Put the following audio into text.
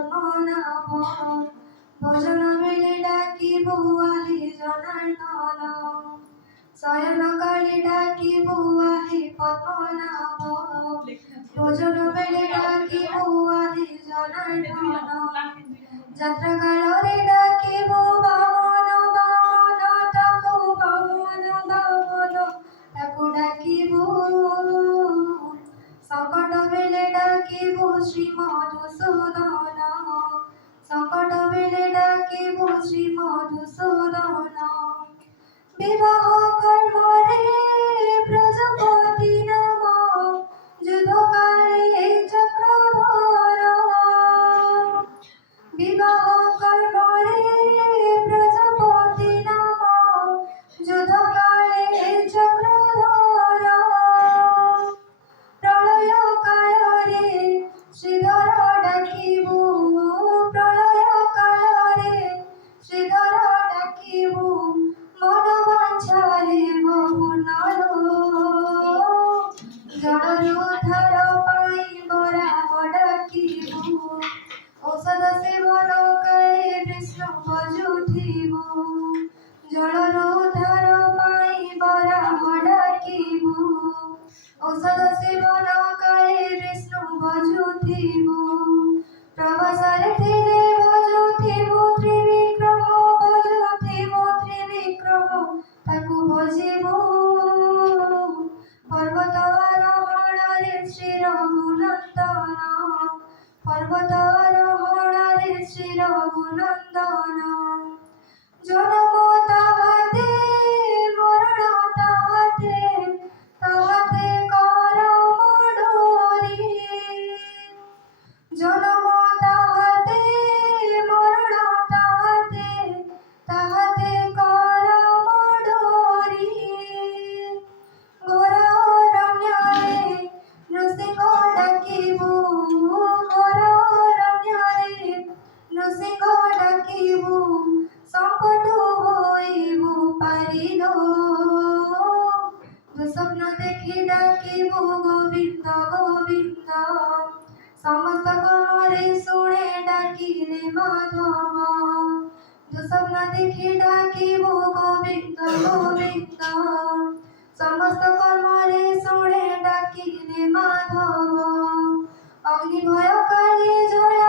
পদ্মনাভ ভজন বেলে ডাকিব আহে জনার্দন শয়ন কালে ডাকিব আহে পদ্মনাভ ভজন বেলে ডাকিব আহে জনার্দন যাত্রা কালরে ডাকিব বামন বামন তাকু বামন বামন তাকু ডাকিব সংকট বেলে ডাকিব শ্রী মধুসূদন সংকট বেলে ডাকিব শ্রী মধুসূদন বিবাহ কর্মরে প্রজাপতি নাম যুদ্ধকালে চক্রধর বিবাহ কর্মরে প্রজাপতি নাম যুদ্ধকালে চক্রধর প্রলয় কালরে শ্রীধর ডাকিব প্রলয় কালরে শ্রীধর ডাকিব মন বাঞ্ছারে বহুনর জড়রোধর পাই বরাব ডাকিব ঔষধ সেবন কালে বিষ্ণু বজুথিব জড়রোধর পাই বরাব ডাকিব ঔষধ সেবন কালে বিষ্ণু বজুথিব প্রবাসরে ଥିଲେ বজুথিব ত্রিবিক্রম বজুথিব ত্রিবিক্রম তাକୁ বজিব পর্বত আরোহণরে শ্রী রঘুনন্দন পর্বত আরোহণরে শ্রী রঘুনন্দন জনম তাহাতে মরণ তাহাতে তাহাতে করম ডোরি জনম তাহাতে মরণ তাহাতে তাহাতে করম ডোরি ঘোর রম্যরে নৃসিংহ ডাকিব ঘোর রম্যরে নৃসিংহ ডাকিব সংকট হইব পারিল দুঃস্বপ্ন দেখি ডাকিব গোবিন্দ গোবিন্দ সমস্ত কর্মরে শুনে ডাকিলে মাধব দুঃস্বপ্ন দেখি ডাকিব গোবিন্দ গোবিন্দ সমস্ত কর্মরে শুনে ডাকিলে মাধব অগ্নি ভয় কালে ঝোলা